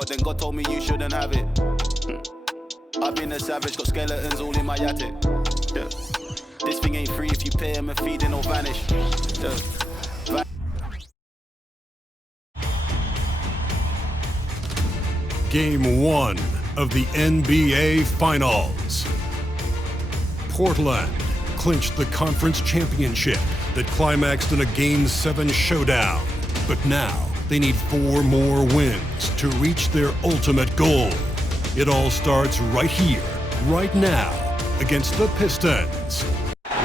God, then God told me you shouldn't have it. I've been a savage, got skeletons all in my attic. Yeah. This thing ain't free if you pay him and feed it or vanish. Yeah. Game 1 of the NBA Finals. Portland clinched the conference championship that climaxed in a Game 7 showdown. But now they need 4 more wins to reach their ultimate goal. It all starts right here, right now, against the Pistons.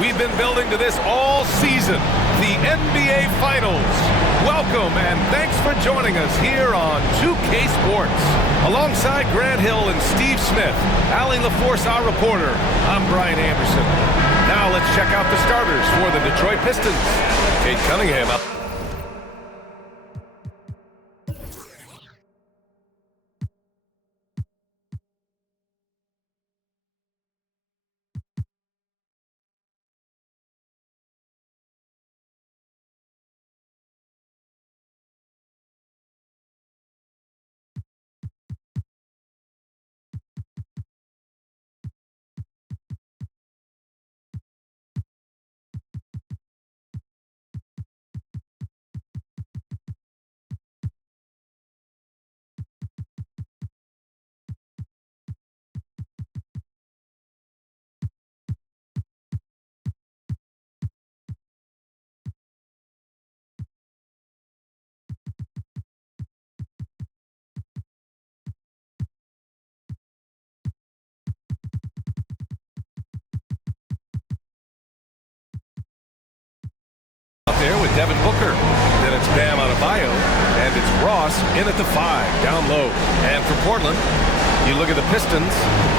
We've been building to this all season, the NBA Finals. Welcome and thanks for joining us here on 2K Sports. Alongside Grant Hill and Steve Smith, Allie LaForce, our reporter, I'm Brian Anderson. Now let's check out the starters for the Detroit Pistons. Cade Cunningham up. There with Devin Booker. Then it's Bam Adebayo, and it's Ross in at the 5, down low. And for Portland, you look at the Pistons,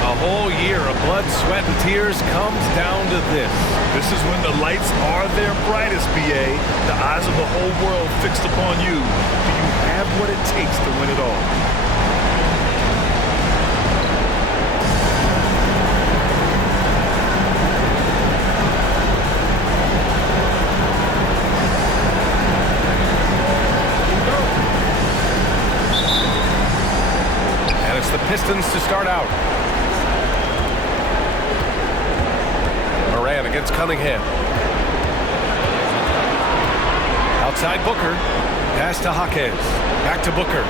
a whole year of blood, sweat, and tears comes down to this. This is when the lights are their brightest, BA. The eyes of the whole world fixed upon you. Do you have what it takes to win it all? The Pistons to start out. Moran against Cunningham. Outside Booker. Pass to Jaquez. Back to Booker.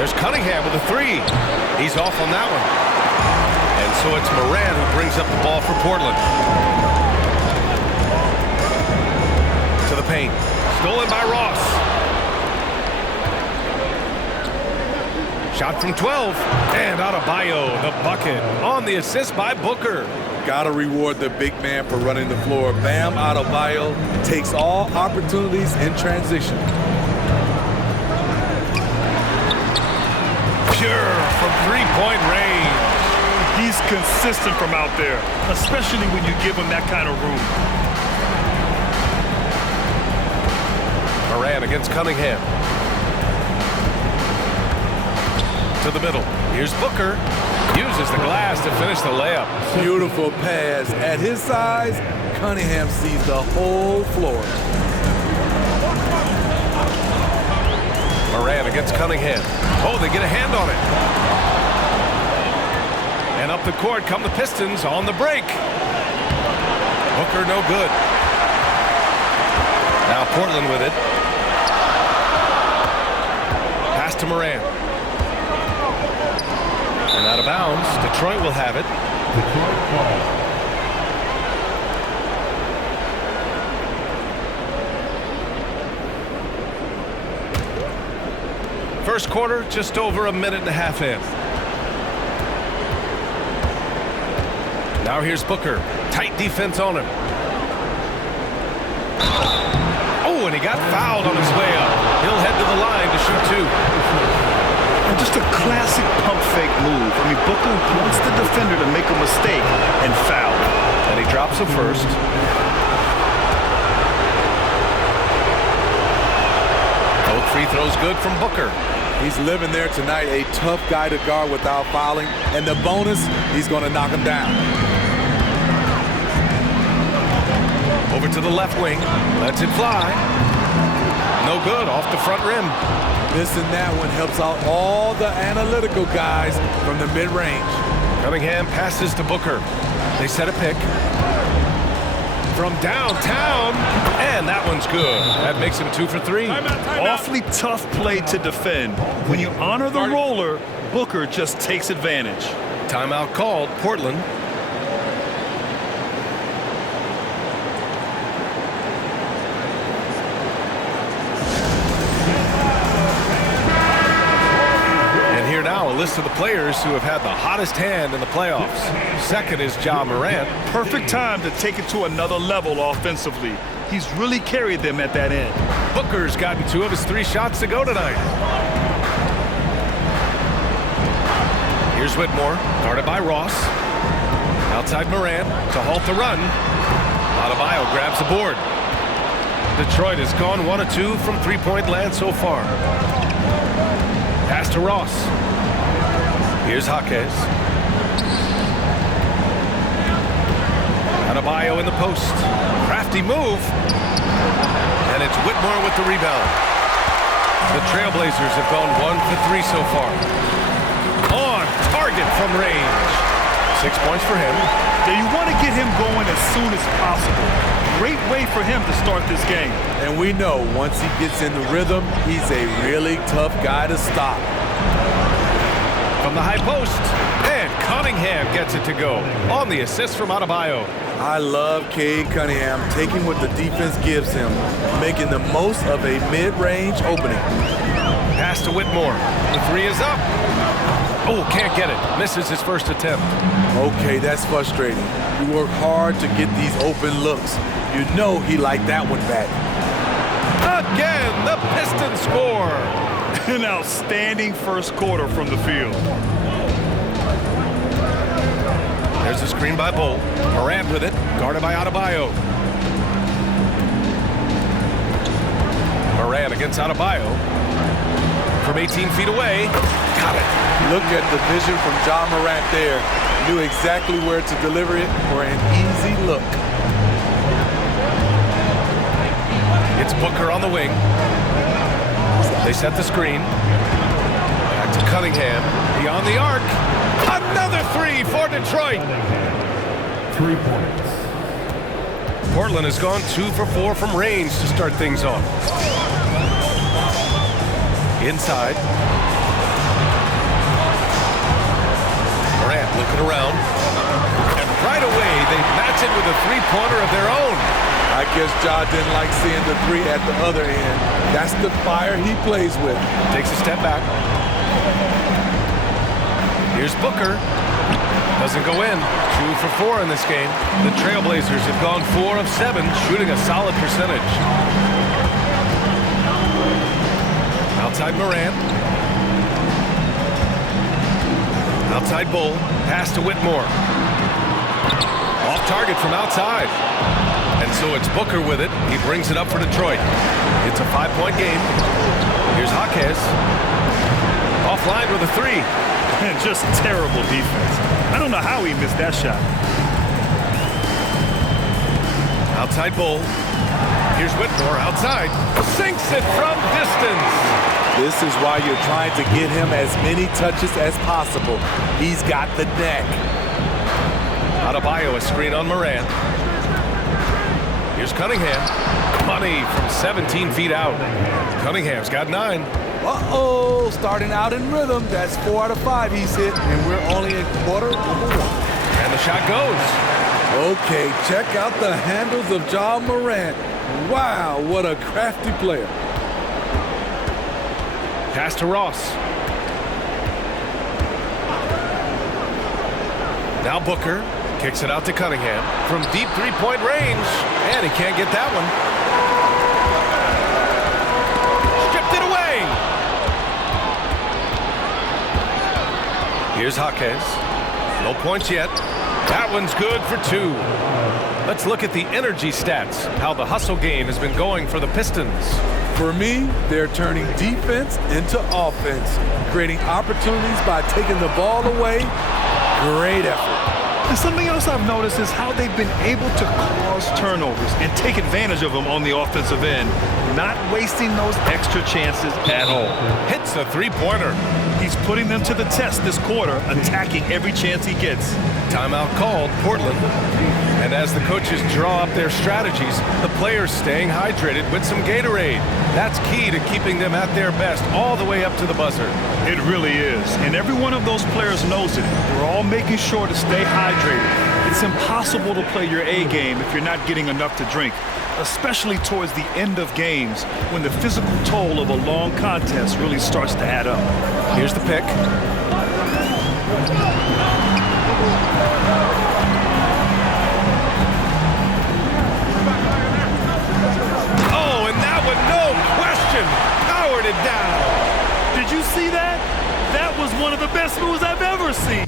There's Cunningham with a 3. He's off on that one. And so it's Moran who brings up the ball for Portland. To the paint. Stolen by Ross. Shot from 12, and Adebayo, the bucket, on the assist by Booker. Gotta reward the big man for running the floor. Bam Adebayo takes all opportunities in transition. Pure from three-point range. He's consistent from out there, especially when you give him that kind of room. Moran against Cunningham. To the middle. Here's Booker. Uses the glass to finish the layup. Beautiful pass. At his size, Cunningham sees the whole floor. Moran against Cunningham. Oh, they get a hand on it. And up the court come the Pistons on the break. Booker no good. Now Portland with it. Pass to Moran. And out of bounds, Detroit will have it. Detroit ball. First quarter, just over a minute and a half in. Now here's Booker. Tight defense on him. Oh, and he got fouled on his way up. He'll head to the line to shoot 2. And just a classic pump fake move. I mean, Booker wants the defender to make a mistake and foul. And he drops it first. Both free throws good from Booker. He's living there tonight, a tough guy to guard without fouling. And the bonus, he's going to knock him down. Over to the left wing. Lets it fly. No good, off the front rim. Missing that one helps out all the analytical guys from the mid-range. Cunningham passes to Booker. They set a pick. From downtown, and that one's good. That makes him 2 for 3. Awfully tough play to defend. When you honor the roller, Booker just takes advantage. Timeout called, Portland. And here now, a list of the players who have had the hottest hand in the playoffs. Second is Ja Morant. Perfect time to take it to another level offensively. He's really carried them at that end. Booker's gotten 2 of his 3 shots to go tonight. Here's Whitmore, guarded by Ross. Outside Morant to halt the run. Adebayo grabs the board. Detroit has gone 1 of 2 from three-point land so far. Pass to Ross. Here's Jaquez. Adebayo in the post. Crafty move. And it's Whitmore with the rebound. The Trailblazers have gone 1 for 3 so far. On target from range. 6 points for him. Yeah, you want to get him going as soon as possible. Great way for him to start this game. And we know once he gets in the rhythm, he's a really tough guy to stop. From the high post, and Cunningham gets it to go on the assist from Adebayo. I love Cade Cunningham taking what the defense gives him, making the most of a mid-range opening. Pass to Whitmore. The 3 is up. Oh, can't get it. Misses his first attempt. Okay, that's frustrating. You work hard to get these open looks. You know he liked that one back. Again, the Pistons score. An outstanding first quarter from the field. There's a screen by Bull. Morant with it, guarded by Adebayo. Morant against Adebayo. From 18 feet away. Got it. Look at the vision from Ja Morant there. Knew exactly where to deliver it for an easy look. It's Booker on the wing. They set the screen. Back to Cunningham. Beyond the arc. Another 3 for Detroit. 3 points. Portland has gone 2 for 4 from range to start things off. Inside. Morant looking around. And right away, they match it with a 3-pointer of their own. I guess Ja didn't like seeing the 3 at the other end. That's the fire he plays with. Takes a step back. Here's Booker. Doesn't go in. 2 for 4 in this game. The Trailblazers have gone 4 of 7, shooting a solid percentage. Outside Morant. Outside Bull. Pass to Whitmore. Off target from outside. And so it's Booker with it. He brings it up for Detroit. It's a 5-point game. Here's Jaquez. Offline with a 3. And just terrible defense. I don't know how he missed that shot. Outside Bull. Here's Whitmore outside. Sinks it from distance. This is why you're trying to get him as many touches as possible. He's got the neck. Adebayo, a screen on Morant. Here's Cunningham. Money from 17 feet out. Cunningham's got 9. Uh-oh, starting out in rhythm. That's 4 out of 5 he's hit, and we're only in quarter number 1. And the shot goes. Okay, check out the handles of Ja Morant. Wow, what a crafty player. Pass to Ross. Now Booker kicks it out to Cunningham from deep 3-point range, and he can't get that one. Stripped it away. Here's Jaquez. No points yet. That one's good for 2. Let's look at the energy stats, how the hustle game has been going for the Pistons. For me, they're turning defense into offense, creating opportunities by taking the ball away. Great effort. And something else I've noticed is how they've been able to cause turnovers and take advantage of them on the offensive end, not wasting those extra chances at all. Hits the three-pointer. He's putting them to the test this quarter, attacking every chance he gets. Timeout called, Portland. And as the coaches draw up their strategies, the players staying hydrated with some Gatorade. That's key to keeping them at their best all the way up to the buzzer. It really is. And every one of those players knows it. We're all making sure to stay hydrated. It's impossible to play your A game if you're not getting enough to drink, especially towards the end of games when the physical toll of a long contest really starts to add up. Here's the pick. Oh, and that one, no question, powered it down. Did you see that? That was one of the best moves I've ever seen.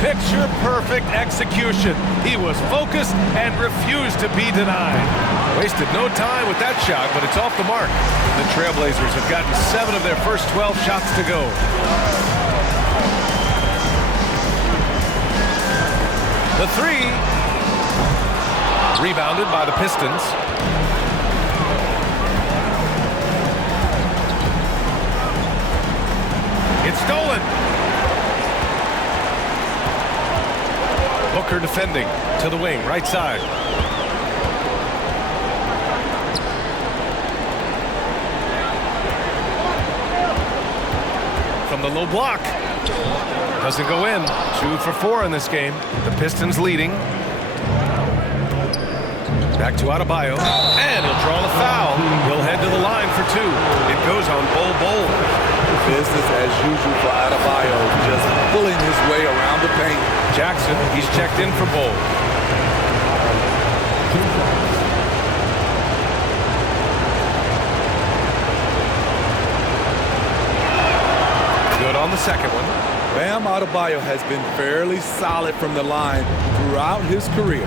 Picture-perfect execution. He was focused and refused to be denied. Wasted no time with that shot, but it's off the mark. The Trailblazers have gotten 7 of their first 12 shots to go. The three. Rebounded by the Pistons. It's stolen. Booker defending to the wing, right side. From the low block. Doesn't go in. 2 for 4 in this game. The Pistons leading. Back to Adebayo. And he'll draw the foul. He'll head to the line for 2. It goes on Bol. Business as usual for Adebayo, just pulling his way around the paint. Jackson, he's checked in for Bol. Good on the second one. Bam Adebayo has been fairly solid from the line throughout his career.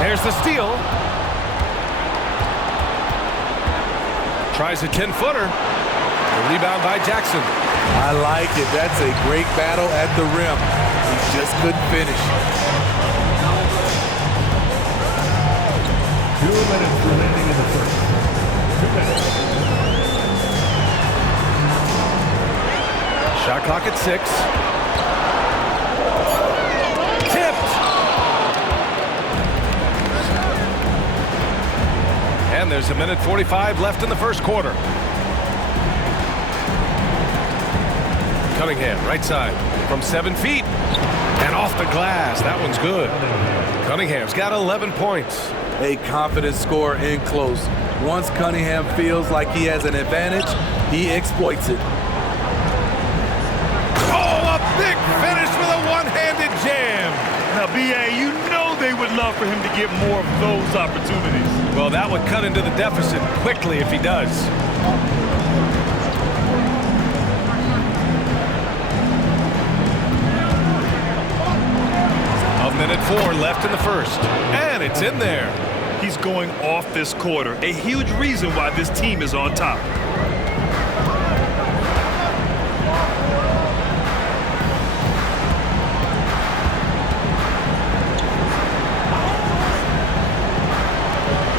There's the steal. Tries a 10-footer. The rebound by Jackson. I like it. That's a great battle at the rim. He just couldn't finish. 2 minutes remaining in the first. 2 minutes. Shot clock at 6. Tipped. And there's 1:45 left in the first quarter. Cunningham, right side, from 7 feet. And off the glass. That one's good. Cunningham's got 11 points. A confident scorer in close. Once Cunningham feels like he has an advantage, he exploits it. Oh, a big finish with a one-handed jam. Now, B.A., you know they would love for him to get more of those opportunities. Well, that would cut into the deficit quickly if he does. Minute 4 left in the first, and it's in there. He's going off this quarter, a huge reason why this team is on top.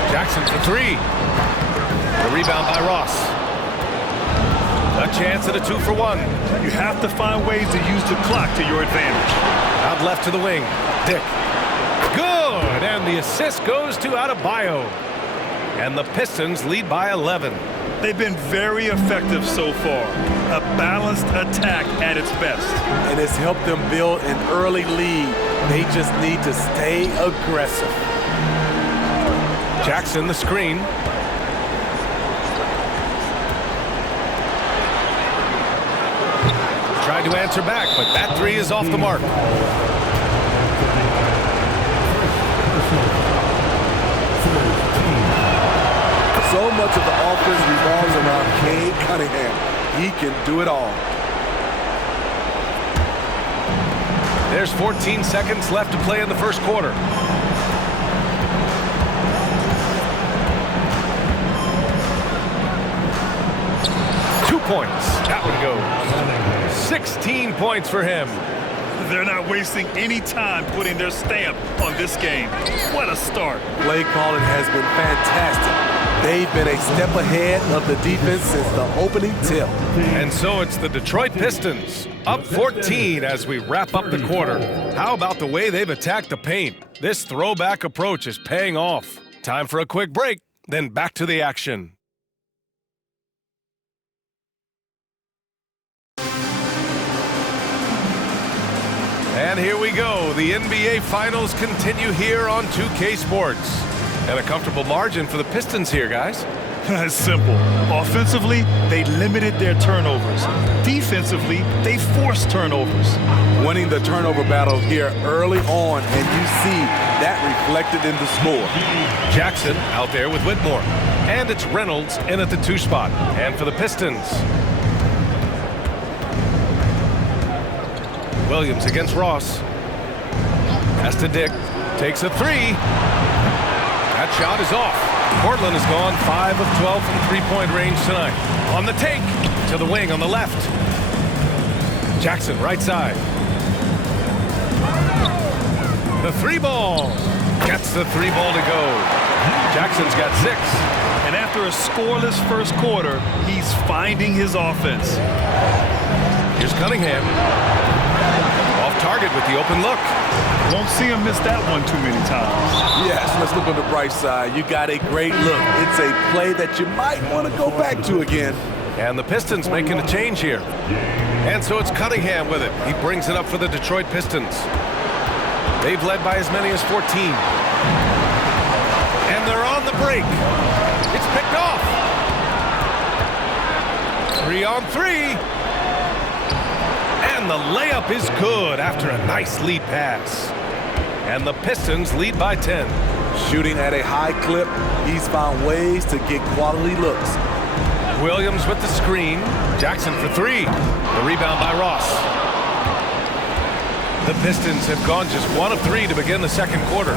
Jackson for 3. The rebound by Ross. A chance at a 2 for 1. You have to find ways to use the clock to your advantage. Out left to the wing. Dick. Good! And the assist goes to Adebayo. And the Pistons lead by 11. They've been very effective so far. A balanced attack at its best. And it's helped them build an early lead. They just need to stay aggressive. Jackson, the screen. Tried to answer back, but that three is off the mark. So much of the offense revolves around Cade Cunningham. He can do it all. There's 14 seconds left to play in the first quarter. Points. That one goes. 16 points for him. They're not wasting any time putting their stamp on this game. What a start. Play calling has been fantastic. They've been a step ahead of the defense since the opening tip. And so it's the Detroit Pistons up 14 as we wrap up the quarter. How about the way they've attacked the paint? This throwback approach is paying off. Time for a quick break, then back to the action. And here we go. The NBA Finals continue here on 2K Sports. And a comfortable margin for the Pistons here, guys. It's simple. Offensively, they limited their turnovers. Defensively, they forced turnovers. Winning the turnover battle here early on, and you see that reflected in the score. Jackson out there with Whitmore. And it's Reynolds in at the 2 spot. And for the Pistons, Williams against Ross. Pass to Dick. Takes a 3. That shot is off. Portland has gone 5 of 12 from three-point range tonight. On the take. To the wing on the left. Jackson, right side. The 3-ball. Gets the 3-ball to go. Jackson's got 6. And after a scoreless first quarter, he's finding his offense. Here's Cunningham. Off target with the open look. Won't see him miss that one too many times. Yes, let's look on the bright side. You got a great look. It's a play that you might want to go back to again. And the Pistons making a change here. And so it's Cunningham with it. He brings it up for the Detroit Pistons. They've led by as many as 14. And they're on the break. It's picked off. 3-on-3. And the layup is good after a nice lead pass. And the Pistons lead by 10. Shooting at a high clip, he's found ways to get quality looks. Williams with the screen. Jackson for 3. The rebound by Ross. The Pistons have gone just 1 of 3 to begin the second quarter.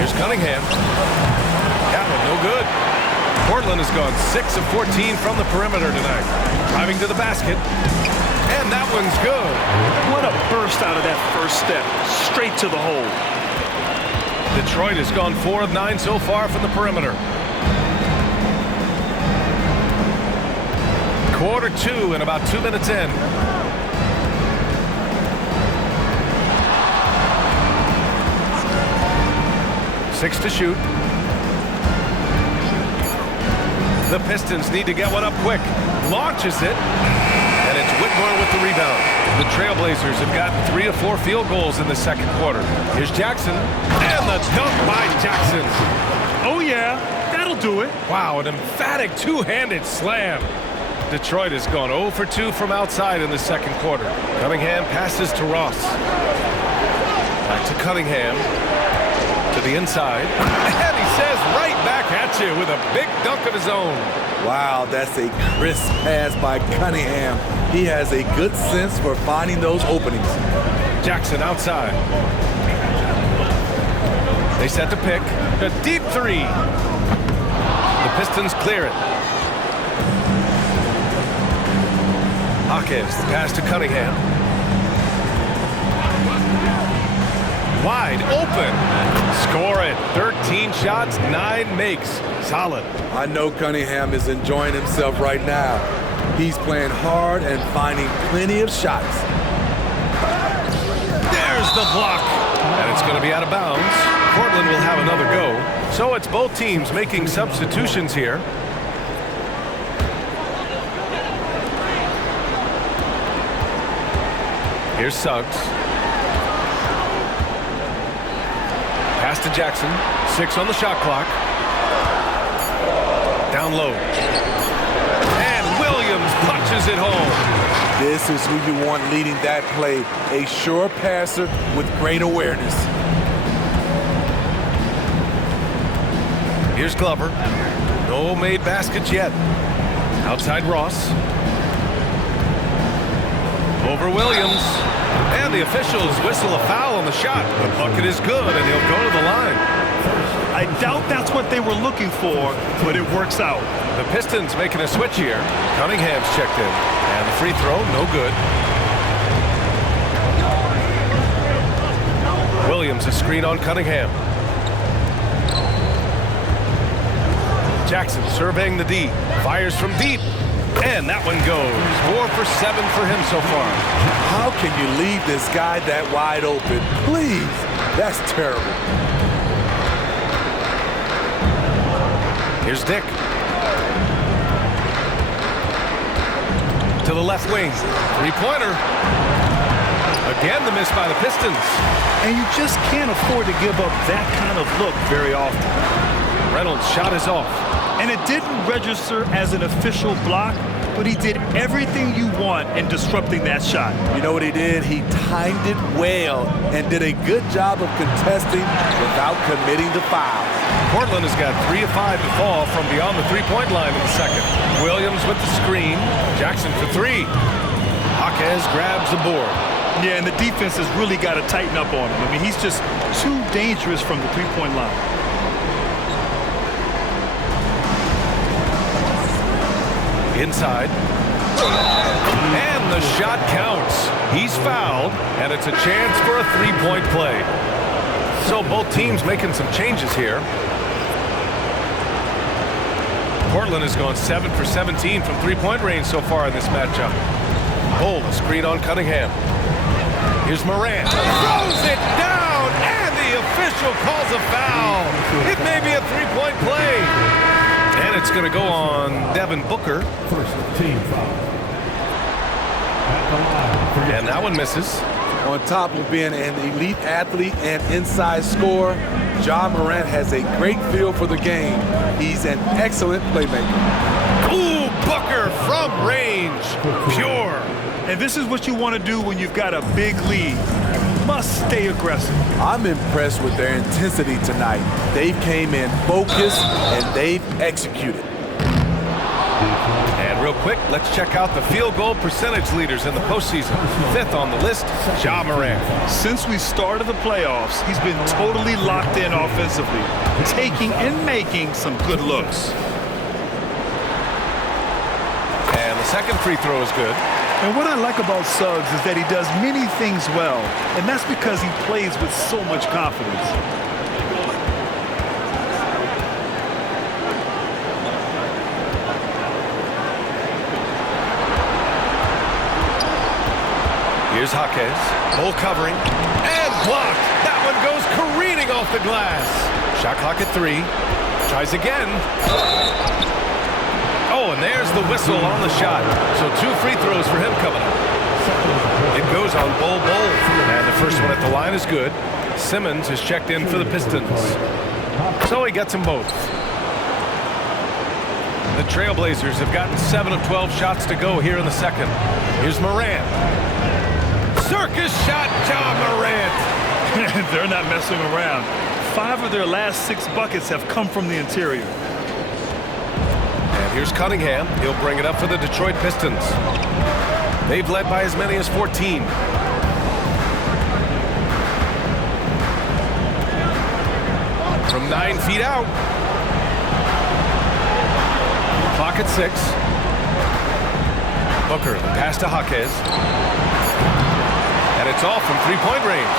Here's Cunningham. That one no good. Portland has gone 6 of 14 from the perimeter tonight. Driving to the basket. And that one's good. What a burst out of that first step. Straight to the hole. Detroit has gone 4 of 9 so far from the perimeter. Quarter 2 and about 2 minutes in. Six to shoot. The Pistons need to get one up quick. Launches it. And it's Whitmore with the rebound. The Trailblazers have gotten 3 of 4 field goals in the second quarter. Here's Jackson. And the dunk by Jackson. Oh, yeah. That'll do it. Wow, an emphatic two-handed slam. Detroit has gone 0 for 2 from outside in the second quarter. Cunningham passes to Ross. Back to Cunningham. To the inside. And he says right back at you with a big dunk of his own. Wow, that's a crisp pass by Cunningham. He has a good sense for finding those openings. Jackson outside. They set the pick. A deep 3. The Pistons clear it. Hawkins, pass to Cunningham. Wide open. Score it. 13 shots, 9 makes. Solid. I know Cunningham is enjoying himself right now. He's playing hard and finding plenty of shots. There's the block. And it's going to be out of bounds. Portland will have another go. So it's both teams making substitutions here. Here's Suggs. Pass to Jackson. 6 on the shot clock. Down low. And Williams punches it home. This is who you want leading that play. A sure passer with great awareness. Here's Glover. No made baskets yet. Outside Ross. Over Williams. And the officials whistle a foul on the shot. The bucket is good, and he'll go to the line. I doubt that's what they were looking for, but it works out. The Pistons making a switch here. Cunningham's checked in. And the free throw, no good. Williams, a screen on Cunningham. Jackson surveying the D. Fires from deep. And that one goes. 4 for 7 for him so far. How can you leave this guy that wide open? Please. That's terrible. Here's Dick. To the left wing. Three-pointer. Again, the miss by the Pistons. And you just can't afford to give up that kind of look very often. Reynolds' shot is off. And it didn't register as an official block, but he did everything you want in disrupting that shot. You know what he did? He timed it well and did a good job of contesting without committing the foul. Portland has got 3 of 5 to fall from beyond the three-point line in the second. Williams with the screen. Jackson for 3. Jaquez grabs the board. Yeah, and the defense has really got to tighten up on him. I mean, he's just too dangerous from the three-point line. Inside. And the shot counts. He's fouled, and it's a chance for a three-point play. So both teams making some changes here. Portland has gone 7 for 17 from three-point range so far in this matchup. Oh, the screen on Cunningham. Here's Morant. Throws it down, and the official calls a foul. It may be a three-point play. And it's going to go on Devin Booker. First team foul. At the line. And that one misses. On top of being an elite athlete and inside scorer, Ja Morant has a great feel for the game. He's an excellent playmaker. Ooh, Booker from range. Pure. And this is what you want to do when you've got a big lead. You must stay aggressive. I'm impressed with their intensity tonight. They came in focused and they've executed. And real quick, let's check out the field goal percentage leaders in the postseason. 5th on the list, Ja Morant. Since we started the playoffs, he's been totally locked in offensively, taking and making some good looks. And the second free throw is good. And what I like about Suggs is that he does many things well, and that's because he plays with so much confidence. Here's Jaquez. Bull covering. And blocked. That one goes careening off the glass. Shot clock at 3. Tries again. Oh, and there's the whistle on the shot. So 2 free throws for him coming up. It goes on Bol. And the first one at the line is good. Simmons is checked in for the Pistons. So he gets them both. The Trailblazers have gotten 7 of 12 shots to go here in the second. Here's Morant. Circus shot, Ja Morant. They're not messing around. 5 of their last 6 buckets have come from the interior. And here's Cunningham. He'll bring it up for the Detroit Pistons. They've led by as many as 14. From 9 feet out. Clock at 6. Booker, the pass to Jaquez. And it's off from three-point range.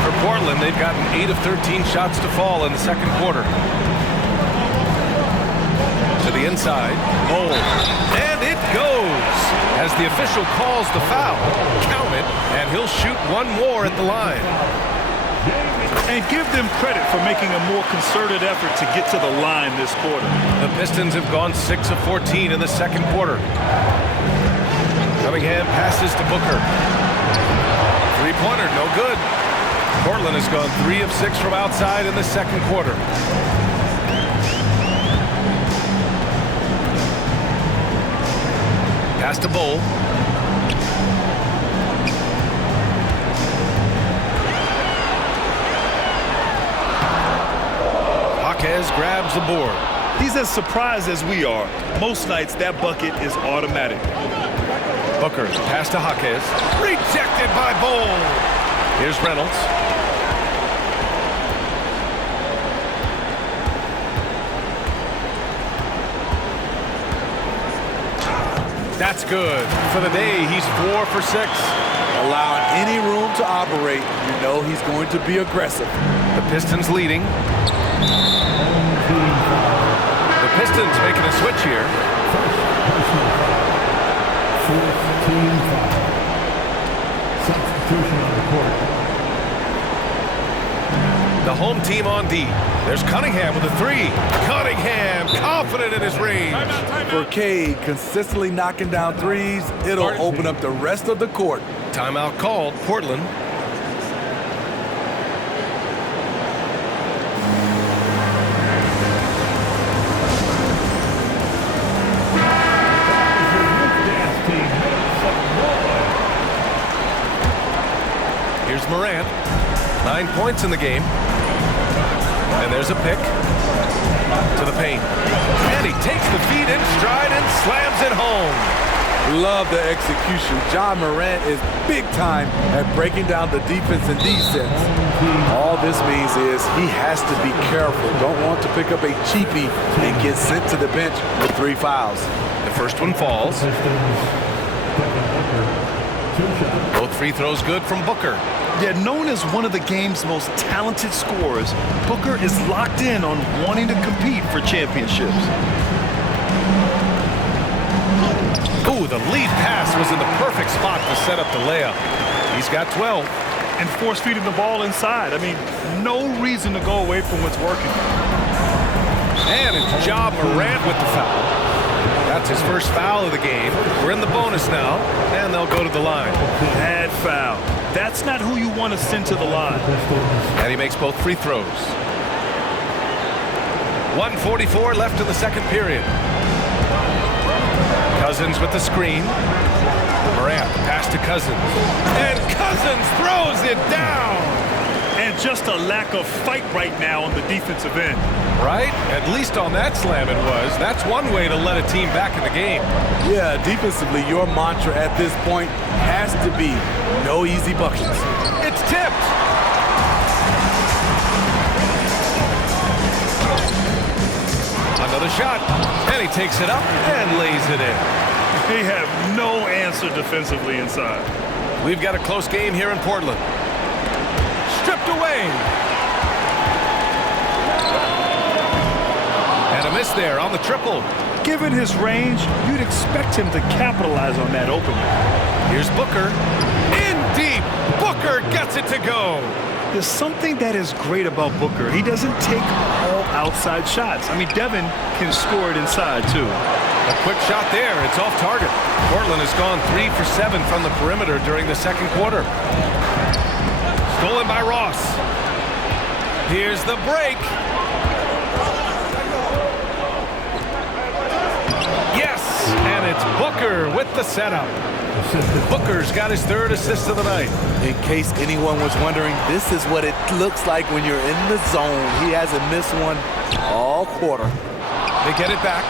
For Portland, they've gotten 8 of 13 shots to fall in the second quarter. To the inside. Bol. And it goes. As the official calls the foul. Count it, and he'll shoot one more at the line. And give them credit for making a more concerted effort to get to the line this quarter. The Pistons have gone 6 of 14 in the second quarter. Cunningham passes to Booker. Three-pointer, no good. Portland has gone 3 of 6 from outside in the second quarter. Pass to Bull. Jaquez grabs the board. He's as surprised as we are. Most nights, that bucket is automatic. Booker, pass to Jaquez. Rejected by Bull. Here's Reynolds. That's good. For the day, he's 4 for 6. Allowing any room to operate, you know he's going to be aggressive. The Pistons leading. The Pistons making a switch here. Team foul. Substitution on the court. The home team on D. There's Cunningham with a 3. Cunningham confident in his range. For Cade, consistently knocking down threes, it'll open up the rest of the court. Timeout called. Portland. Here's Morant. 9 points in the game. And there's a pick to the paint. And he takes the feed in stride and slams it home. Love the execution. Ja Morant is big time at breaking down the defense in these sets. All this means is he has to be careful. Don't want to pick up a cheapie and get sent to the bench with 3 fouls. The first one falls. Both free throws good from Booker. Yet known as one of the game's most talented scorers, Booker is locked in on wanting to compete for championships. Ooh, the lead pass was in the perfect spot to set up the layup. He's got 12. And force-feeding the ball inside. I mean, no reason to go away from what's working. And it's Ja Morant with the foul. That's his first foul of the game. We're in the bonus now, and they'll go to the line. Bad foul. That's not who you want to send to the line. And he makes both free throws. 1:44 left in the second period. Cousins with the screen. Morant pass to Cousins. And Cousins throws it down. And just a lack of fight right now on the defensive end. Right? At least on that slam it was. That's one way to let a team back in the game. Yeah, defensively, your mantra at this point has to be no easy buckets. It's tipped. Another shot. And he takes it up and lays it in. They have no answer defensively inside. We've got a close game here in Portland. Stripped away. And a miss there on the triple. Given his range, you'd expect him to capitalize on that opening. Here's Booker. In deep. Booker gets it to go. There's something that is great about Booker. He doesn't take all outside shots. I mean, Devin can score it inside, too. A quick shot there. It's off target. Portland has gone 3 for 7 from the perimeter during the second quarter. Stolen by Ross. Here's the break. Yes, and it's Booker with the setup. Booker's got his 3rd assist of the night. In case anyone was wondering, this is what it looks like when you're in the zone. He hasn't missed one all quarter. They get it back.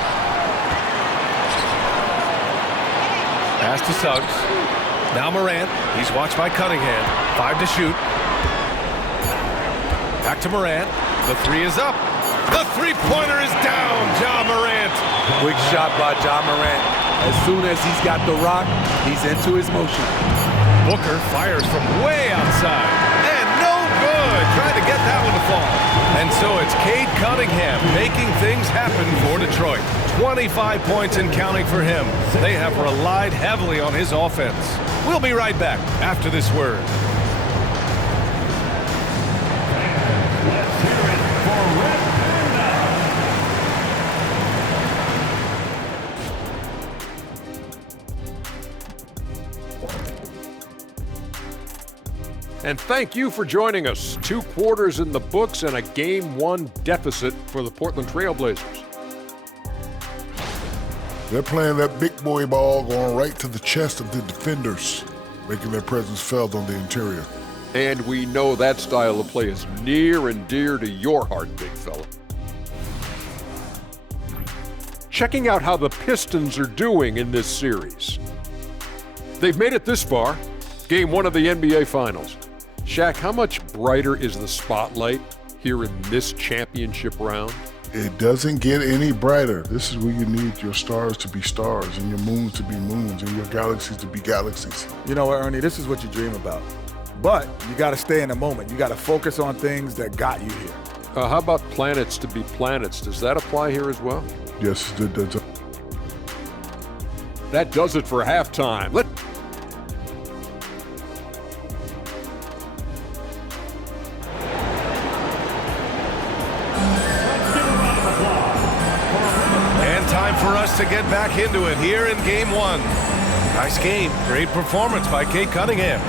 Pass to Suggs. Now Morant. He's watched by Cunningham. 5 to shoot. Back to Morant. The 3 is up. The 3-pointer is down. Ja Morant. Quick shot by Ja Morant. As soon as he's got the rock, he's into his motion. Booker fires from way outside. And no good. Trying to get that one to fall. And so it's Cade Cunningham making things happen for Detroit. 25 points and counting for him. They have relied heavily on his offense. We'll be right back after this word. And thank you for joining us. 2 quarters in the books and a Game 1 deficit for the Portland Trail Blazers. They're playing that big boy ball going right to the chest of the defenders, making their presence felt on the interior. And we know that style of play is near and dear to your heart, big fella. Checking out how the Pistons are doing in this series. They've made it this far, Game 1 of the NBA Finals. Shaq, how much brighter is the spotlight here in this championship round? It doesn't get any brighter. This is where you need your stars to be stars and your moons to be moons and your galaxies to be galaxies. You know what, Ernie, this is what you dream about. But you got to stay in the moment. You got to focus on things that got you here. How about planets to be planets? Does that apply here as well? Yes, it does. That does it for halftime. And time for us to get back into it here in Game 1. Nice game. Great performance by Cade Cunningham.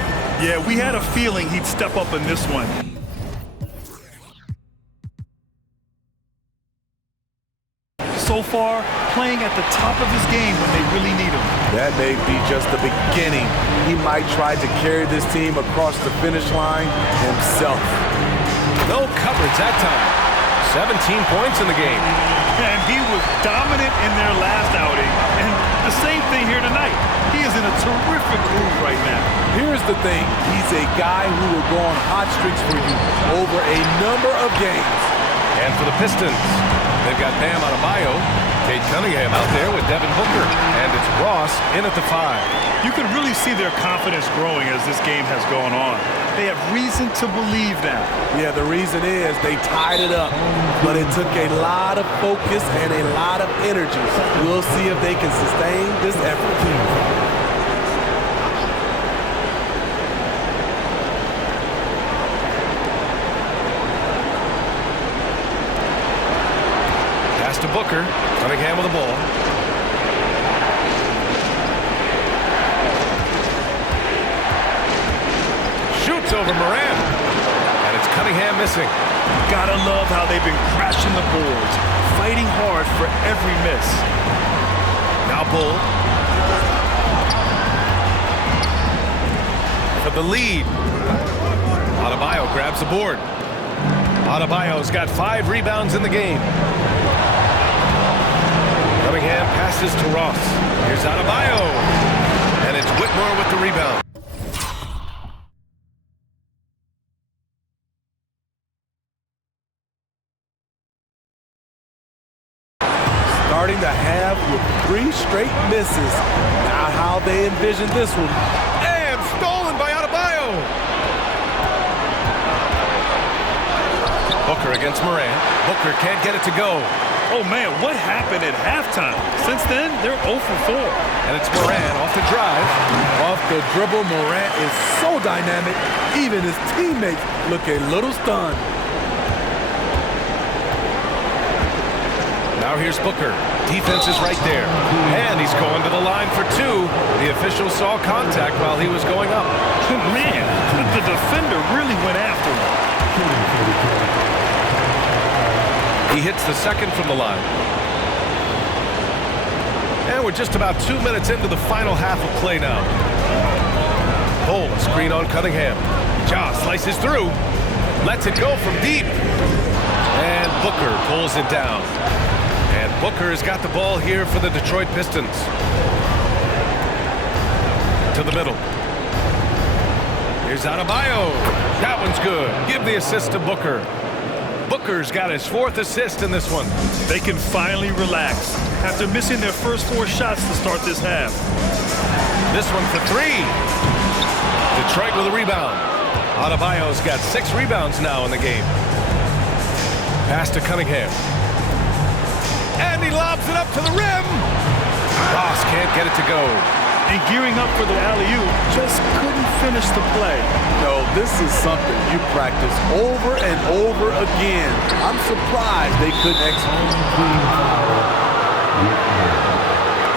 Yeah, we had a feeling he'd step up in this one. So far, playing at the top of his game when they really need him. That may be just the beginning. He might try to carry this team across the finish line himself. No coverage that time. 17 points in the game. And he was dominant in their last outing. And the same thing here tonight. He is in a terrific groove right now. Here's the thing. He's a guy who will go on hot streaks for you over a number of games. And for the Pistons, they've got Bam Adebayo, Cade Cunningham out there with Devin Booker, and it's Ross in at the 5. You can really see their confidence growing as this game has gone on. They have reason to believe that. Yeah, the reason is they tied it up, but it took a lot of focus and a lot of energy. We'll see if they can sustain this effort. To Booker, Cunningham with the ball. Shoots over Morant, and it's Cunningham missing. Gotta love how they've been crashing the boards, fighting hard for every miss. Now Bull. For the lead. Adebayo grabs the board. Adebayo's got 5 rebounds in the game. Cunningham passes to Ross. Here's Adebayo. And it's Whitmore with the rebound. Starting the half with 3 straight misses. Now how they envision this one. And stolen by Adebayo. Booker against Morant. Booker can't get it to go. Oh, man, what happened at halftime? Since then, they're 0 for 4. And it's Morant off the drive. Off the dribble, Morant is so dynamic, even his teammates look a little stunned. Now here's Booker. Defense is right there. And he's going to the line for 2. The official saw contact while he was going up. Man, the defender really went after him. He hits the second from the line. And we're just about 2 minutes into the final half of play now. Bull, a screen on Cunningham. Ja slices through. Lets it go from deep. And Booker pulls it down. And Booker has got the ball here for the Detroit Pistons. To the middle. Here's Adebayo. That one's good. Give the assist to Booker. Booker's got his 4th assist in this one. They can finally relax after missing their first 4 shots to start this half. This one for 3. Detroit with a rebound. Adebayo's got 6 rebounds now in the game. Pass to Cunningham. And he lobs it up to the rim. Ross can't get it to go. And gearing up for the alley-oop, just couldn't finish the play. No, this is something you practice over and over again. I'm surprised they couldn't execute.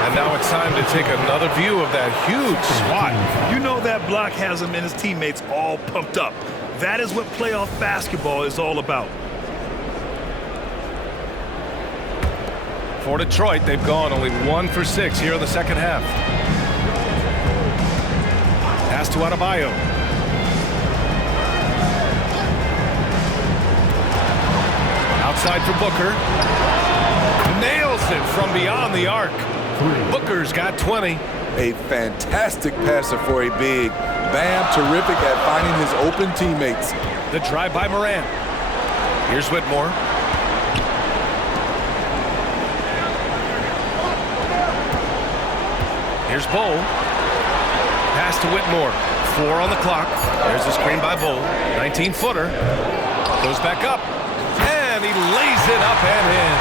And now it's time to take another view of that huge swat. You know that block has him and his teammates all pumped up. That is what playoff basketball is all about. For Detroit, they've gone only 1 for 6 here in the second half. Pass to Adebayo. Outside for Booker. Nails it from beyond the arc. Booker's got 20. A fantastic passer for a big. Bam, terrific at finding his open teammates. The drive by Morant. Here's Whitmore. Here's Bull. Pass to Whitmore. 4 on the clock. There's the screen by Bull. 19-footer. Goes back up. And he lays it up and in.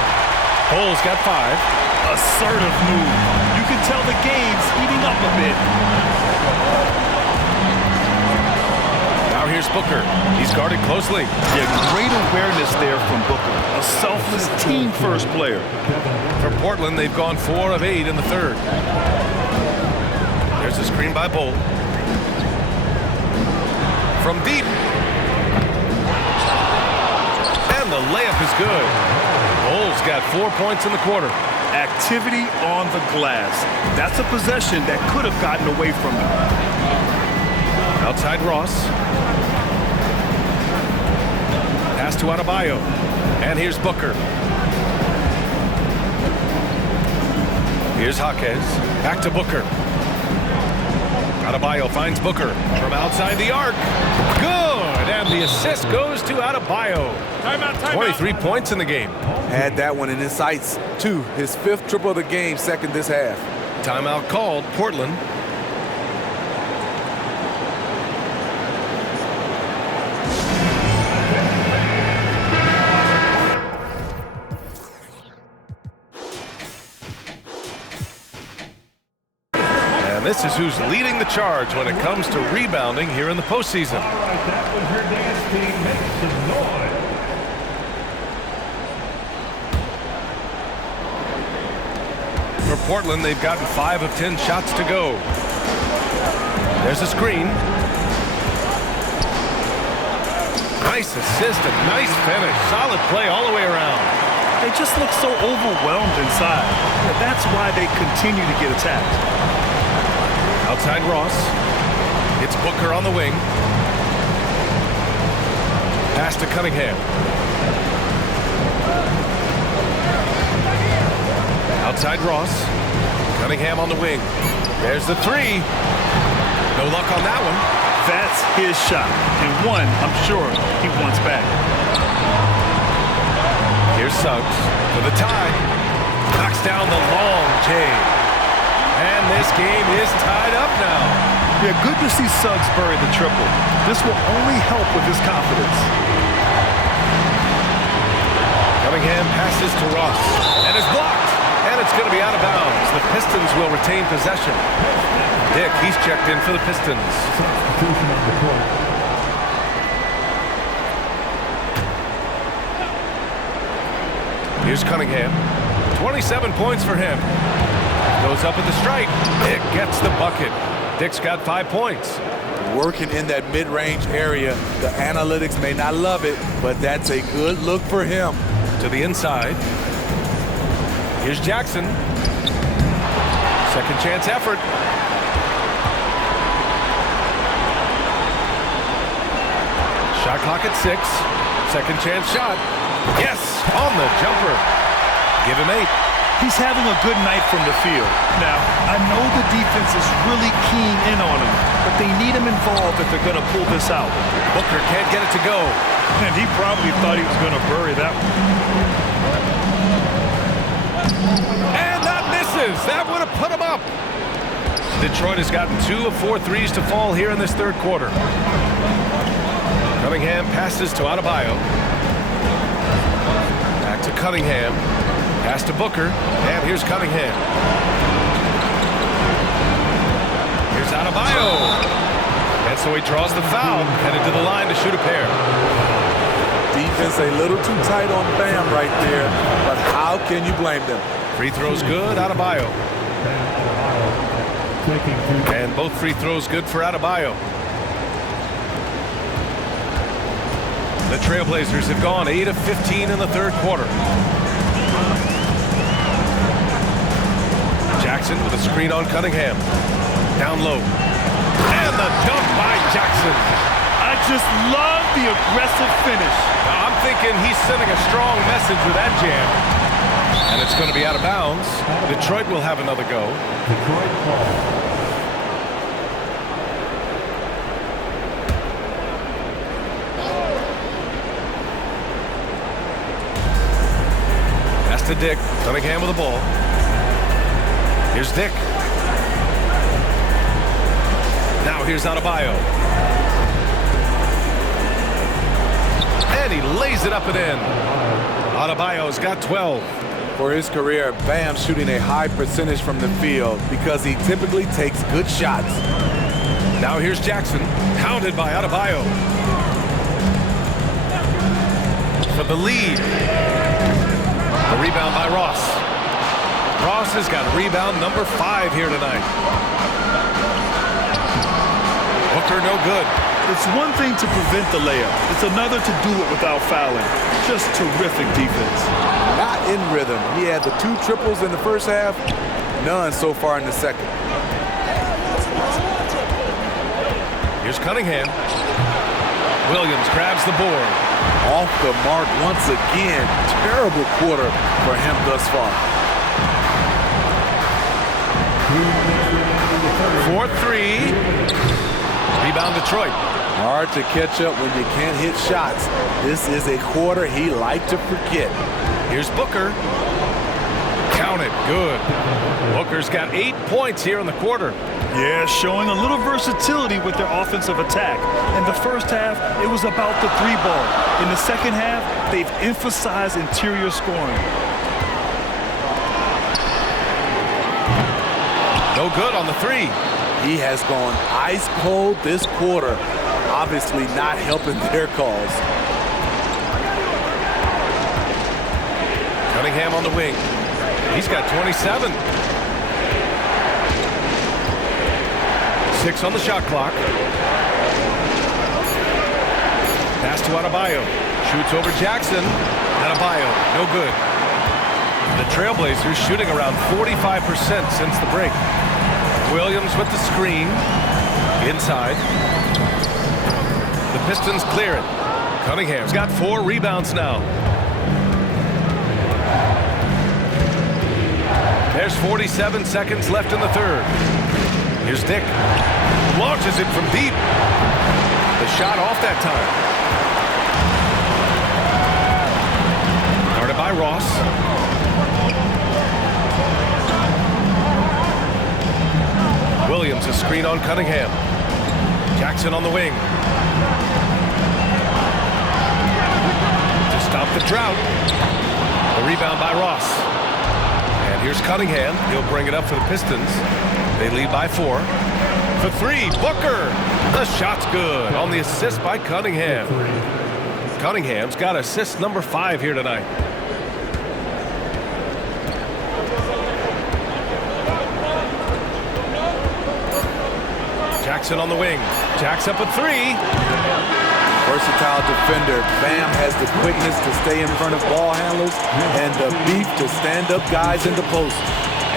Bull's got 5. Assertive move. You can tell the game's heating up a bit. Now here's Booker. He's guarded closely. Yeah, great awareness there from Booker. A selfless team-first player. For Portland, they've gone 4 of 8 in the third. There's a screen by Bull. From deep. And the layup is good. Bull's got 4 points in the quarter. Activity on the glass. That's a possession that could have gotten away from him. Outside Ross. Pass to Adebayo. And here's Booker. Here's Jaquez. Back to Booker. Adebayo finds Booker from outside the arc. Good! And the assist goes to Adebayo. 23 points in the game. Had that one in his sights, too. His 5th triple of the game, second this half. Timeout called, Portland. And this is who's leading the charge when it comes to rebounding here in the postseason. All right, that was your dance team. Make some noise. For Portland, they've gotten 5 of 10 shots to go. There's a screen. Nice assist and nice finish. Solid play all the way around. They just look so overwhelmed inside. That's why they continue to get attacked. Outside Ross. It's Booker on the wing. Pass to Cunningham. Outside Ross. Cunningham on the wing. There's the 3. No luck on that one. That's his shot. And one, I'm sure, he wants back. Here's Suggs for the tie. Knocks down the long J. And this game is tied up now. Yeah, good to see Suggs bury the triple. This will only help with his confidence. Cunningham passes to Ross. And is blocked. And it's going to be out of bounds. The Pistons will retain possession. Dick, he's checked in for the Pistons. Substitution on the court. Here's Cunningham. 27 points for him. Goes up at the stripe. Dick gets the bucket. Dick's got 5 points. Working in that mid-range area. The analytics may not love it, but that's a good look for him. To the inside. Here's Jackson. Second chance effort. Shot clock at 6. Second chance shot. Yes, on the jumper. Give him 8. He's having a good night from the field. Now, I know the defense is really keying in on him, but they need him involved if they're going to pull this out. Booker can't get it to go. And he probably thought he was going to bury that one. And that misses. That would have put him up. Detroit has gotten 2 of 4 threes to fall here in this third quarter. Cunningham passes to Adebayo. Back to Cunningham. Pass to Booker. And here's Cunningham. Here's Adebayo. And so he draws the foul. Headed to the line to shoot a pair. Defense a little too tight on Bam right there, but how can you blame them? Free throw's good. Adebayo. And both free throws good for Adebayo. The Trailblazers have gone 8 of 15 in the third quarter. Jackson with a screen on Cunningham. Down low. And the dunk by Jackson. I just love the aggressive finish. Now, I'm thinking he's sending a strong message with that jam. And it's going to be out of bounds. Detroit will have another go. Detroit ball. To Dick. Cunningham with the ball. Here's Dick. Now here's Adebayo. And he lays it up and in. Adebayo's got 12. For his career, Bam's shooting a high percentage from the field because he typically takes good shots. Now here's Jackson. Pounded by Adebayo. For the lead. A rebound by Ross. Ross has got rebound number 5 here tonight. Booker no good. It's one thing to prevent the layup. It's another to do it without fouling. Just terrific defense. Not in rhythm. He had the 2 triples in the first half, none so far in the second. Here's Cunningham. Williams grabs the board. Off the mark once again. Terrible quarter for him thus far. 4-3. Rebound Detroit. Hard to catch up when you can't hit shots. This is a quarter he liked to forget. Here's Booker. Count it. Good. Booker's got 8 points here in the quarter. Yeah, showing a little versatility with their offensive attack. In the first half, it was about the 3-ball. In the second half, they've emphasized interior scoring. No good on the 3. He has gone ice cold this quarter. Obviously not helping their cause. Cunningham on the wing. He's got 27. 6 on the shot clock. Pass to Adebayo. Shoots over Jackson. Adebayo, no good. The Trailblazers shooting around 45% since the break. Williams with the screen. Inside. The Pistons clear it. Cunningham's got 4 rebounds now. There's 47 seconds left in the third. Here's Dick. Launches it from deep. The shot off that time. Guarded by Ross. Williams a screen on Cunningham. Jackson on the wing. To stop the drought. The rebound by Ross. And here's Cunningham. He'll bring it up for the Pistons. They lead by 4. For 3, Booker. The shot's good on the assist by Cunningham. Cunningham's got assist number 5 here tonight. Jackson on the wing. Jack's up at 3. Versatile defender. Bam has the quickness to stay in front of ball handlers and the beef to stand up guys in the post.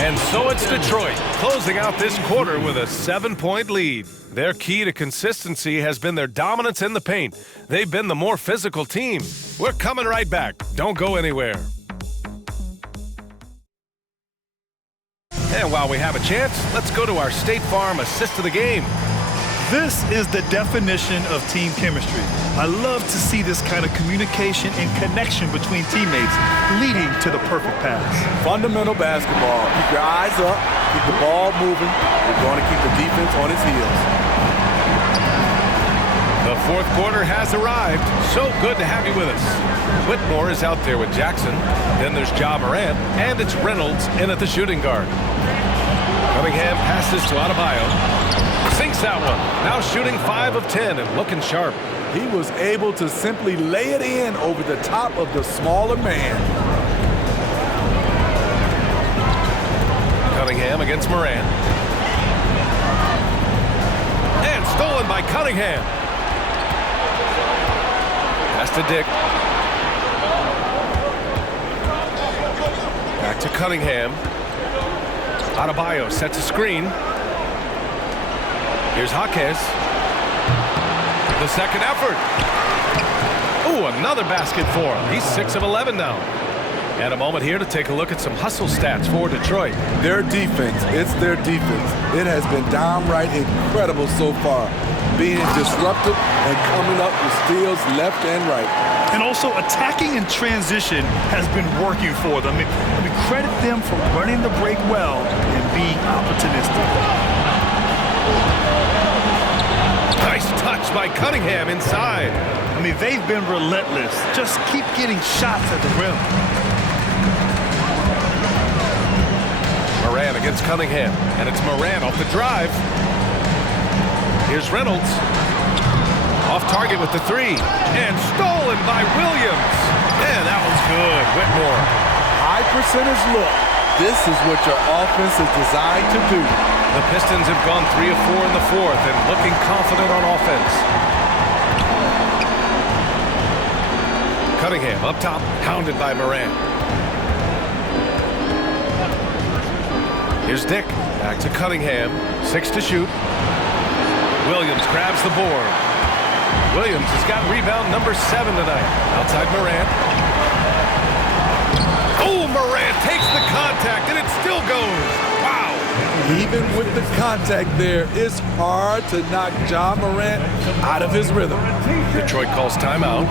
And so it's Detroit closing out this quarter with a 7-point lead. Their key to consistency has been their dominance in the paint. They've been the more physical team. We're coming right back. Don't go anywhere. And while we have a chance, let's go to our State Farm assist of the game. This is the definition of team chemistry. I love to see this kind of communication and connection between teammates leading to the perfect pass. Fundamental basketball. Keep your eyes up, keep the ball moving. You're going to keep the defense on its heels. The fourth quarter has arrived. So good to have you with us. Whitmore is out there with Jackson. Then there's Ja Morant, and it's Reynolds in at the shooting guard. Cunningham passes to Adebayo. Sinks that one. Now shooting 5 of 10 and looking sharp. He was able to simply lay it in over the top of the smaller man. Cunningham against Moran. And stolen by Cunningham. Pass to Dick. Back to Cunningham. Adebayo sets a screen. Here's Jaquez. The second effort. Ooh, another basket for him. He's 6 of 11 now. And a moment here to take a look at some hustle stats for Detroit. Their defense, it's their defense. It has been downright incredible so far, being disruptive and coming up with steals left and right. And also attacking in transition has been working for them. I mean, credit them for running the break well and being opportunistic. Nice touch by Cunningham inside. I mean, they've been relentless. Just keep getting shots at the rim. Moran against Cunningham, and it's Moran off the drive. Here's Reynolds. Off target with the three, and stolen by Williams. And that one's good. Whitmore. High percentage look. This is what your offense is designed to do. The Pistons have gone 3 of 4 in the fourth and looking confident on offense. Cunningham up top, hounded by Moran. Here's Dick, back to Cunningham, 6 to shoot. Williams grabs the board. Williams has got rebound number 7 tonight. Outside Moran. Oh, Moran takes the contact, and it still goes. Wow. Even with the contact there, it's hard to knock Ja Morant out of his rhythm. Detroit calls timeout.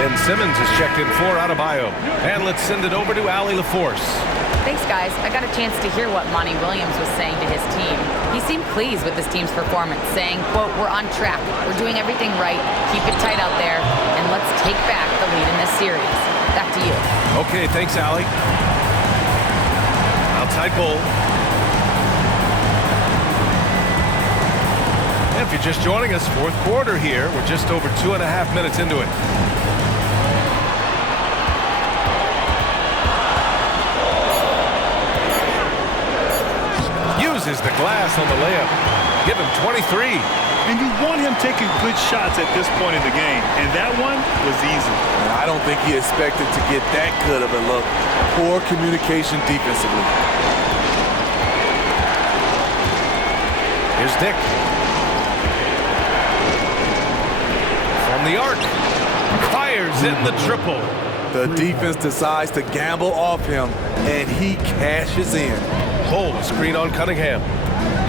Ben Simmons is checked in for Adebayo. And let's send it over to Allie LaForce. Thanks, guys. I got a chance to hear what Monty Williams was saying to his team. He seemed pleased with his team's performance, saying, quote, "We're on track. We're doing everything right. Keep it tight out there, and let's take back the lead in this series." Back to you. Okay, thanks, Allie. Outside Bull. If you're just joining us, fourth quarter here. We're just over 2.5 minutes into it. Uses the glass on the layup. Give him 23. And you want him taking good shots at this point in the game. And that one was easy. I don't think he expected to get that good of a look. Poor communication defensively. Here's Dick. From the arc. Fires in the triple. The defense decides to gamble off him, and he cashes in. Hold a screen on Cunningham.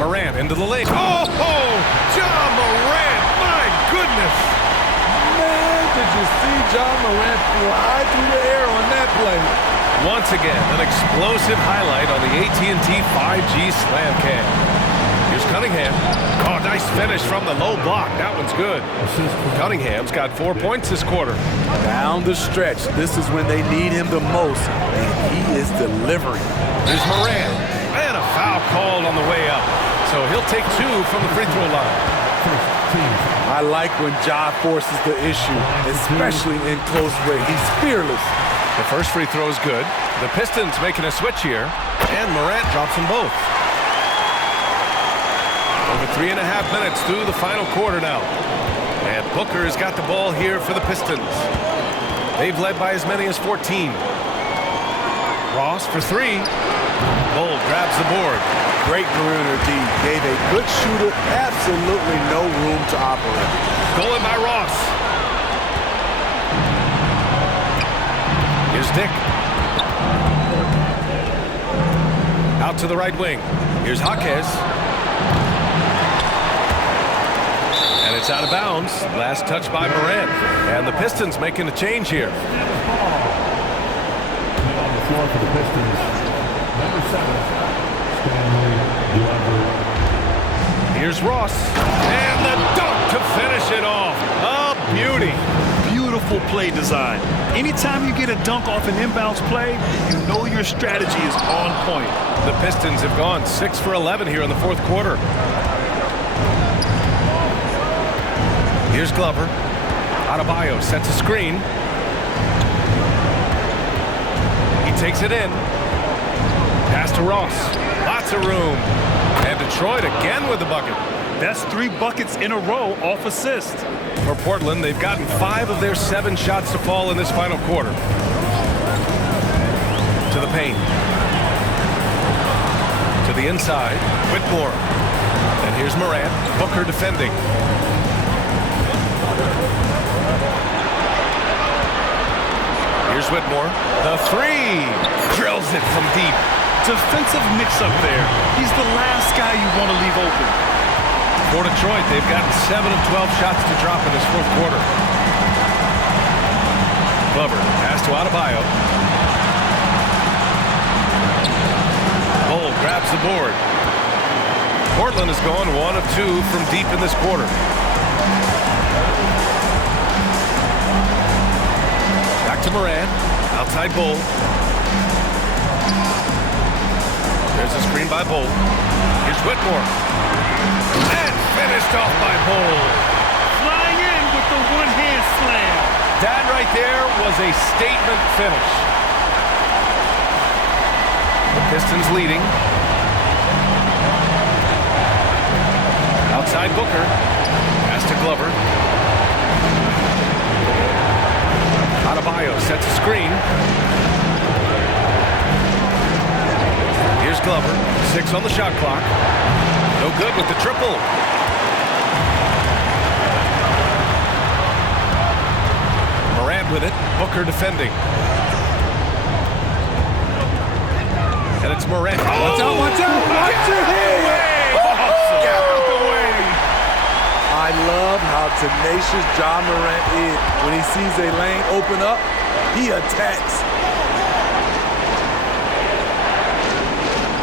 Morant into the lane. Oh, Ja Morant, my goodness. Man, did you see Ja Morant fly through the air on that play? Once again, an explosive highlight on the AT&T 5G Slam Cam. Here's Cunningham. Oh, nice finish from the low block. That one's good. Cunningham's got 4 points this quarter. Down the stretch, this is when they need him the most, and he is delivering. Here's Morant. And a foul called on the way up. So he'll take 2 from the free throw line. I like when Ja forces the issue, especially in close range. He's fearless. The first free throw is good. The Pistons making a switch here. And Morant drops them both. Over 3.5 minutes through the final quarter now. And Booker has got the ball here for the Pistons. They've led by as many as 14. Ross for 3. Bull grabs the board. Great perimeter D. Gave a good shooter absolutely no room to operate. Stolen by Ross. Here's Dick. Out to the right wing. Here's Jaquez. And it's out of bounds. Last touch by Morant. And the Pistons making a change here. On the floor for the Pistons, number 7, Stanley Glover. Here's Ross. And the dunk to finish it off. A beauty. Beautiful beautiful play design. Anytime you get a dunk off an inbounds play, you know your strategy is on point. The Pistons have gone 6 for 11 here in the fourth quarter. Here's Glover. Adebayo sets a screen. He takes it in. Pass to Ross. Lots of room. And Detroit again with the bucket. That's 3 buckets in a row off assist. For Portland, they've gotten 5 of their 7 shots to fall in this final quarter. To the paint. To the inside. Whitmore. And here's Morant. Booker defending. Here's Whitmore. The 3. Drills it from deep. Defensive mix-up there. He's the last guy you want to leave open. For Detroit, they've gotten 7 of 12 shots to drop in this fourth quarter. Glover, pass to Adebayo. Cole grabs the board. Portland has gone 1 of 2 from deep in this quarter. Back to Morant. Outside Bull. There's a screen by Bull. Here's Whitmore. And finished off by Bull. Flying in with the one-hand slam. That right there was a statement finish. The Pistons leading. Outside Booker. Pass to Glover. Adebayo sets a screen. Here's Glover. 6 on the shot clock. No good with the triple. Morant with it. Booker defending. And it's Morant. Watch out, watch out, watch your head! Get out the way! I love how tenacious Ja Morant is. When he sees a lane open up, he attacks.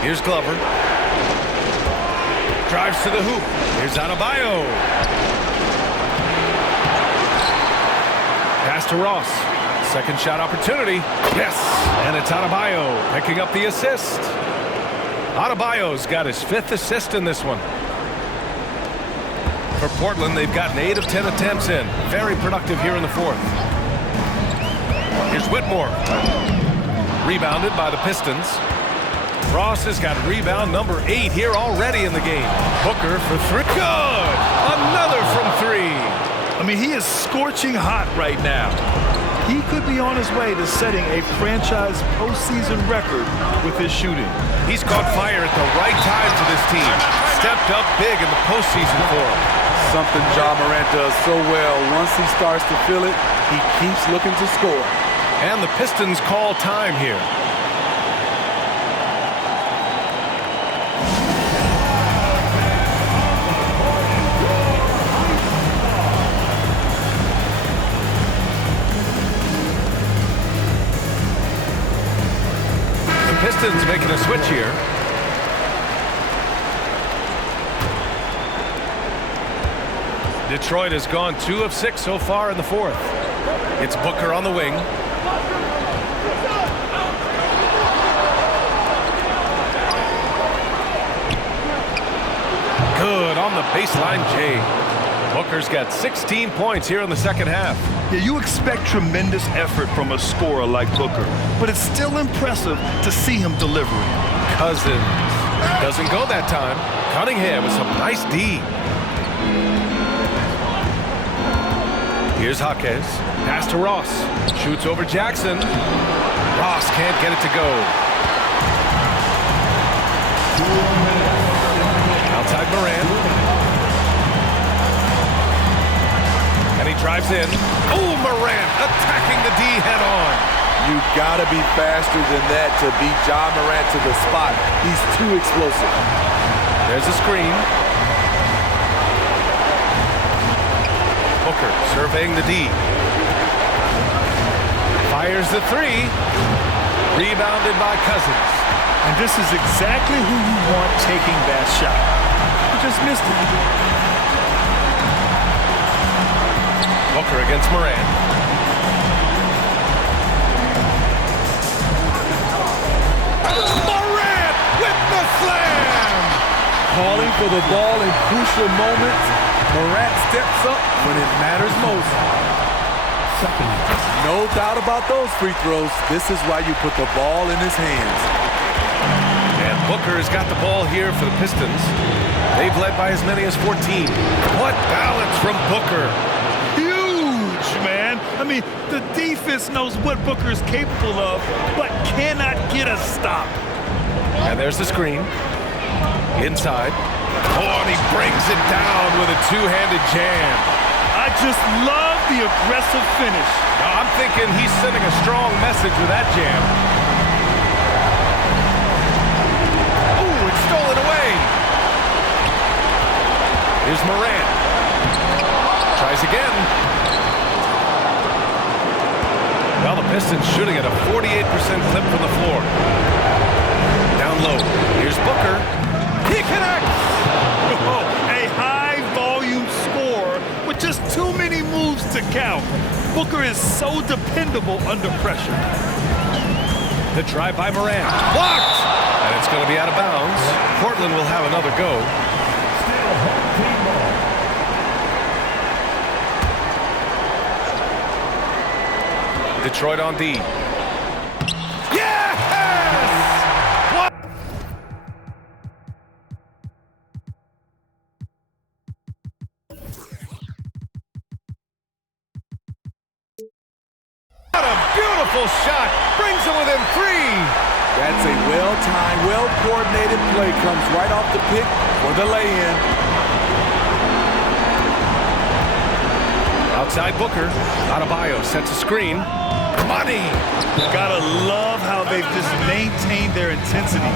Here's Glover. Drives to the hoop. Here's Adebayo. Pass to Ross. Second shot opportunity. Yes! And it's Adebayo picking up the assist. Adebayo's got his 5th assist in this one. For Portland, they've gotten 8 of 10 attempts in. Very productive here in the fourth. Here's Whitmore. Rebounded by the Pistons. Ross has got rebound number 8 here already in the game. Booker for 3. Good! Another from 3. I mean, he is scorching hot right now. He could be on his way to setting a franchise postseason record with his shooting. He's caught fire at the right time to this team. Stepped up big in the postseason for him. Something Ja Morant does so well. Once he starts to feel it, he keeps looking to score. And the Pistons call time here. Pistons making a switch here. Detroit has gone 2 of 6 so far in the fourth. It's Booker on the wing. Good on the baseline, Jay. Booker's got 16 points here in the second half. Yeah, you expect tremendous effort from a scorer like Booker, but it's still impressive to see him delivering. Cousins doesn't go that time. Cunningham with some nice D. Here's Jaquez. Pass to Ross. Shoots over Jackson. Ross can't get it to go. Outside Morant. And he drives in. Oh, Morant attacking the D head on. You gotta be faster than that to beat Ja Morant to the spot. He's too explosive. There's a screen. Booker surveying the D. Fires the 3. Rebounded by Cousins. And this is exactly who you want taking that shot. He just missed it. Booker against Morant. calling for the ball in crucial moments. Morant steps up when it matters most. No doubt about those free throws. This is why you put the ball in his hands. And Booker has got the ball here for the Pistons. They've led by as many as 14. What balance from Booker. Huge, man. I mean, the defense knows what Booker is capable of, but cannot get a stop. And there's the screen. Inside. Oh, and he brings it down with a two-handed jam. I just love the aggressive finish. Now, I'm thinking he's sending a strong message with that jam. Oh, it's stolen away. Here's Morant. Tries again. Well, the Pistons shooting at a 48% clip from the floor. Down low. Here's Booker. He connects. Oh, a high-volume score with just too many moves to count. Booker is so dependable under pressure. The try by Morant. Blocked! And it's going to be out of bounds. Portland will have another go. Detroit on D. Yes! What? What a beautiful shot. Brings them within 3. That's a well-timed, well-coordinated play. Comes right off the pick for the lay-in. Outside Booker. Adebayo sets a screen. Money! Gotta love how they've just maintained their intensity,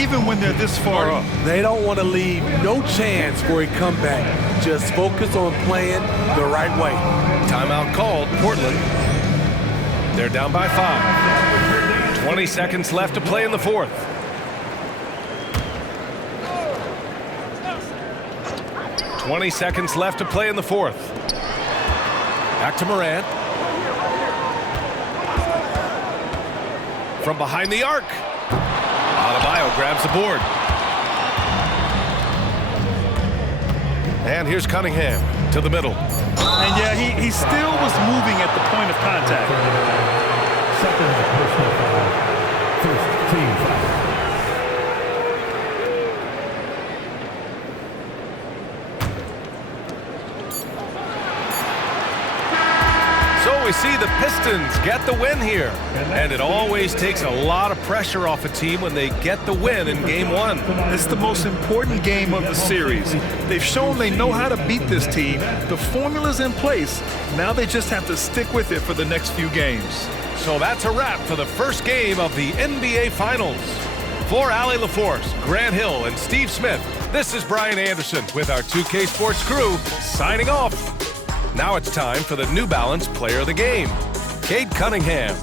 even when they're this far up. They don't want to leave no chance for a comeback. Just focus on playing the right way. Timeout called. Portland. They're down by 5. 20 seconds left to play in the fourth. Back to Morant. From behind the arc. Adebayo grabs the board. And here's Cunningham to the middle. And yeah, he still was moving at the point of contact. Second personal foul. First team foul. So we see the Pistons get the win here. And it always takes a lot of pressure off a team when they get the win in Game 1. It's the most important game of the series. They've shown they know how to beat this team. The formula's in place. Now they just have to stick with it for the next few games. So that's a wrap for the first game of the NBA Finals. For Allie LaForce, Grant Hill, and Steve Smith, this is Brian Anderson with our 2K Sports crew signing off. Now it's time for the New Balance Player of the Game, Cade Cunningham.